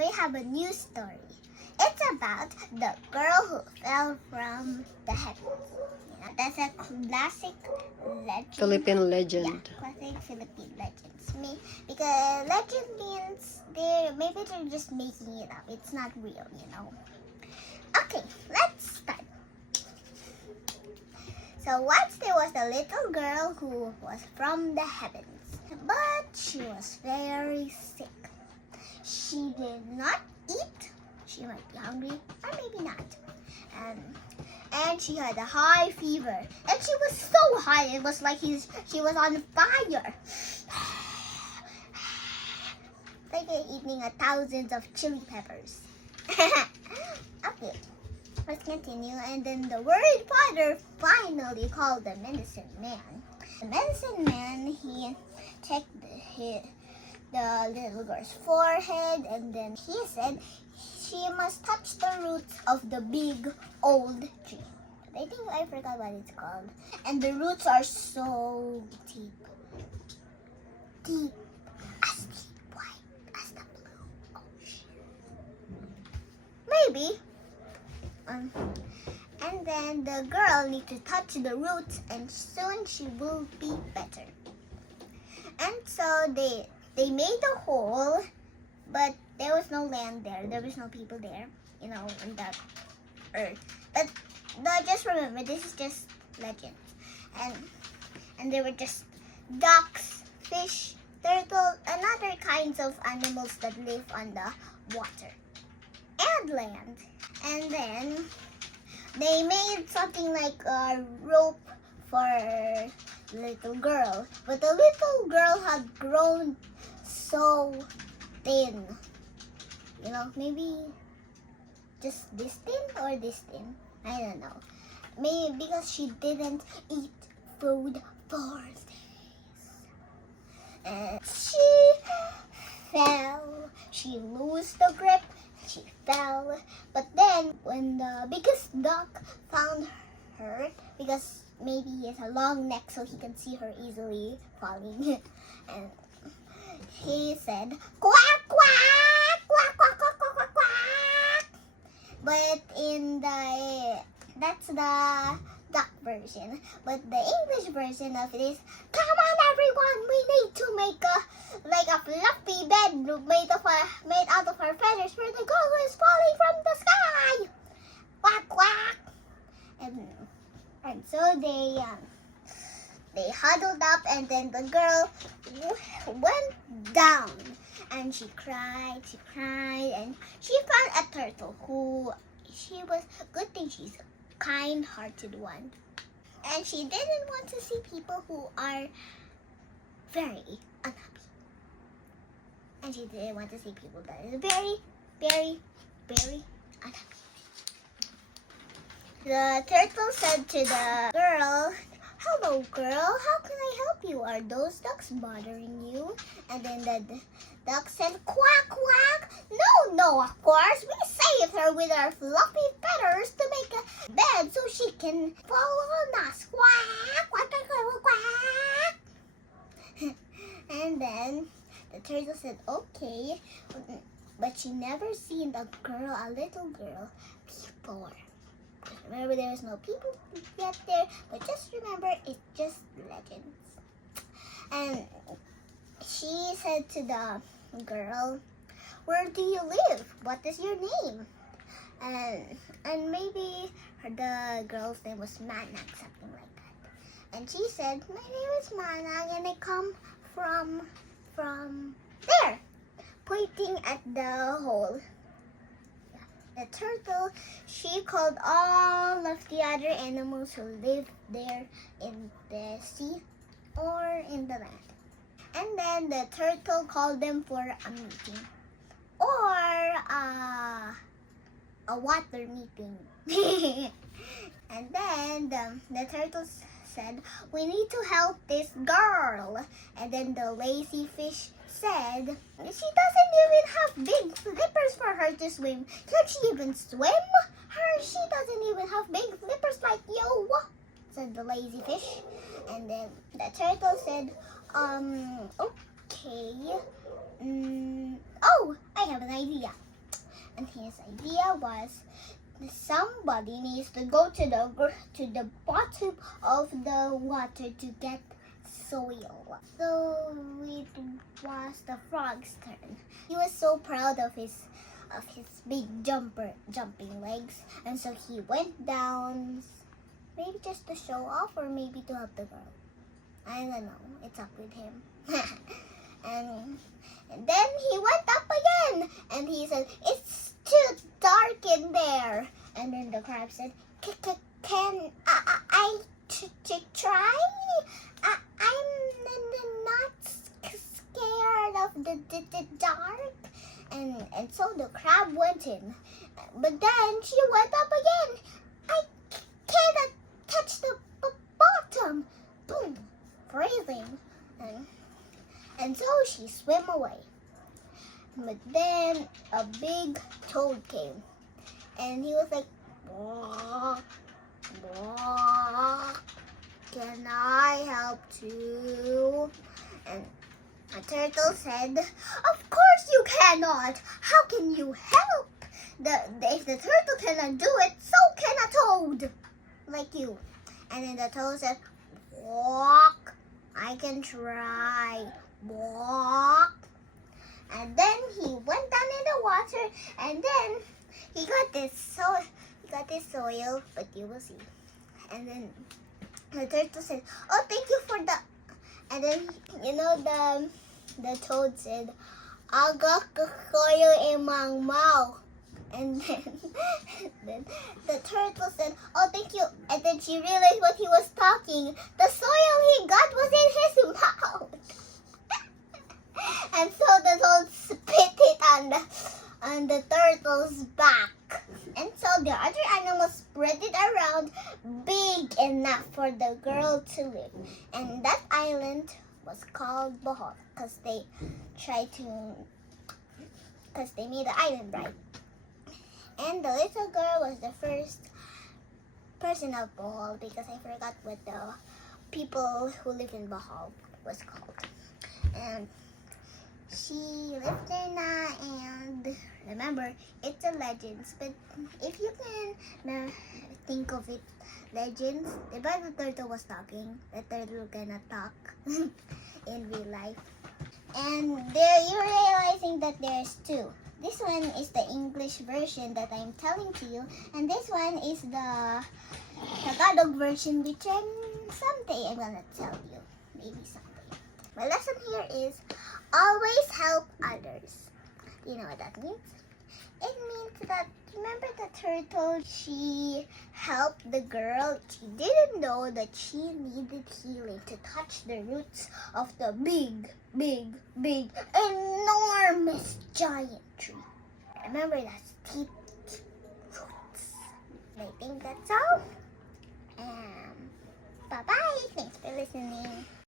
we have a new story. It's about the girl who fell from the heavens. You know, that's a classic legend. Philippine legend. Yeah, classic Philippine legends. Because legend means maybe they're just making it up. It's not real, you know. Okay, let's start. So once there was a little girl who was from the heavens, but she was very sick. She did not eat. She might be hungry, or maybe not. And she had a high fever. And she was so high, it was like she was on fire. Like eating thousands of chili peppers. Okay, let's continue. And then the worried father finally called the medicine man. The medicine man, he checked the little girl's forehead, and then he said she must touch the roots of the big old tree. But I think I forgot what it's called. And the roots are so deep. Deep. As deep white as the blue ocean. Maybe. And then the girl needs to touch the roots, and soon she will be better. And so they made a hole, but there was no land there. There was no people there, you know, on that earth. But just remember, this is just legends. And there were just ducks, fish, turtles, and other kinds of animals that live on the water and land. And then they made something like a rope for the little girl. But the little girl had grown so thin. You know, maybe just this thin or this thin. I don't know. Maybe because she didn't eat food for days. And she fell. She lost the grip. She fell. But then when the biggest duck found her, because maybe he has a long neck so he can see her easily falling, and he said, "Quack, quack, quack, quack, quack, quack, quack, quack." But that's the duck version. But the English version of it is, "Come on, everyone, we need to make a fluffy bed made out of our feathers for the girl who is falling from the sky. Quack, quack." And so they huddled up, and then the girl went down, and she cried, and she found a turtle good thing she's a kind-hearted one. And she didn't want to see people who are very unhappy. And she didn't want to see people that is very, very, very unhappy. The turtle said to the girl, "Hello, girl, how can I help you? Are those ducks bothering you?" And then the duck said, "Quack, quack. No, of course. We saved her with our fluffy feathers to make a bed so she can fall on us. Quack, quack, quack, quack, quack." And then the turtle said, "Okay." But she never seen a little girl before. Remember, there was no people yet there, but just remember, it's just legends. And she said to the girl, "Where do you live? What is your name?" And maybe the girl's name was Manang, something like that. And she said, "My name is Manang, and I come from there," pointing at the hole. The turtle, she called all of the other animals who lived there in the sea or in the land. And then the turtle called them for a meeting or a water meeting. And then the turtle said, "We need to help this girl." And then the lazy fish said, "She doesn't even have big flippers for her to swim. Can she even swim? She doesn't even have big flippers like you," said the lazy fish. And then the turtle said, "Okay. Oh, I have an idea. And his idea was somebody needs to go to the bottom of the water to get soil. So it was the frog's turn. He was so proud of his big jumping legs, and so he went down, maybe just to show off or maybe to help the girl. I don't know. It's up with him. and then he went up again, and he said, "It's too dark in there." And then the crab said, "Can I try? I'm not scared of the dark." And so the crab went in. But then she went up again. "I cannot touch the bottom." Boom, freezing. And so she swam away. But then a big toad came. And he was like, "Bwah, bwah, can I help too?" And a turtle said, "Of course you cannot. How can you help? If the turtle cannot do it, so can a toad like you." And then the toad said, "Walk, I can try. Walk." And then he went down in the water, and then he got this soil, but you will see. And then the turtle said, "Oh, thank you for the." And then the toad said, "I got the soil in my mouth." And then the turtle said, "Oh, thank you." And then she realized what he was talking. The soil he got was in his mouth. And so the toad spit it on the turtle's back. And so the other animals spread it around big enough for the girl to live. And that island was called Bohol because they made the island right. And the little girl was the first person of Bohol, because I forgot what the people who live in Bohol was called. And she lived there now, and remember, it's a legends. But if you can think of it, legends, diba the turtle was talking? The turtle cannot talk in real life. And there you're realizing that there's two. This one is the English version that I'm telling to you, and this one is the Tagalog version, which someday I'm gonna tell you. Maybe someday. My lesson here is always help others. Do you know what that means? It means that, remember the turtle, she helped the girl. She didn't know that she needed healing to touch the roots of the big, enormous giant tree. Remember, that's deep roots. I think that's all. Bye-bye. Thanks for listening.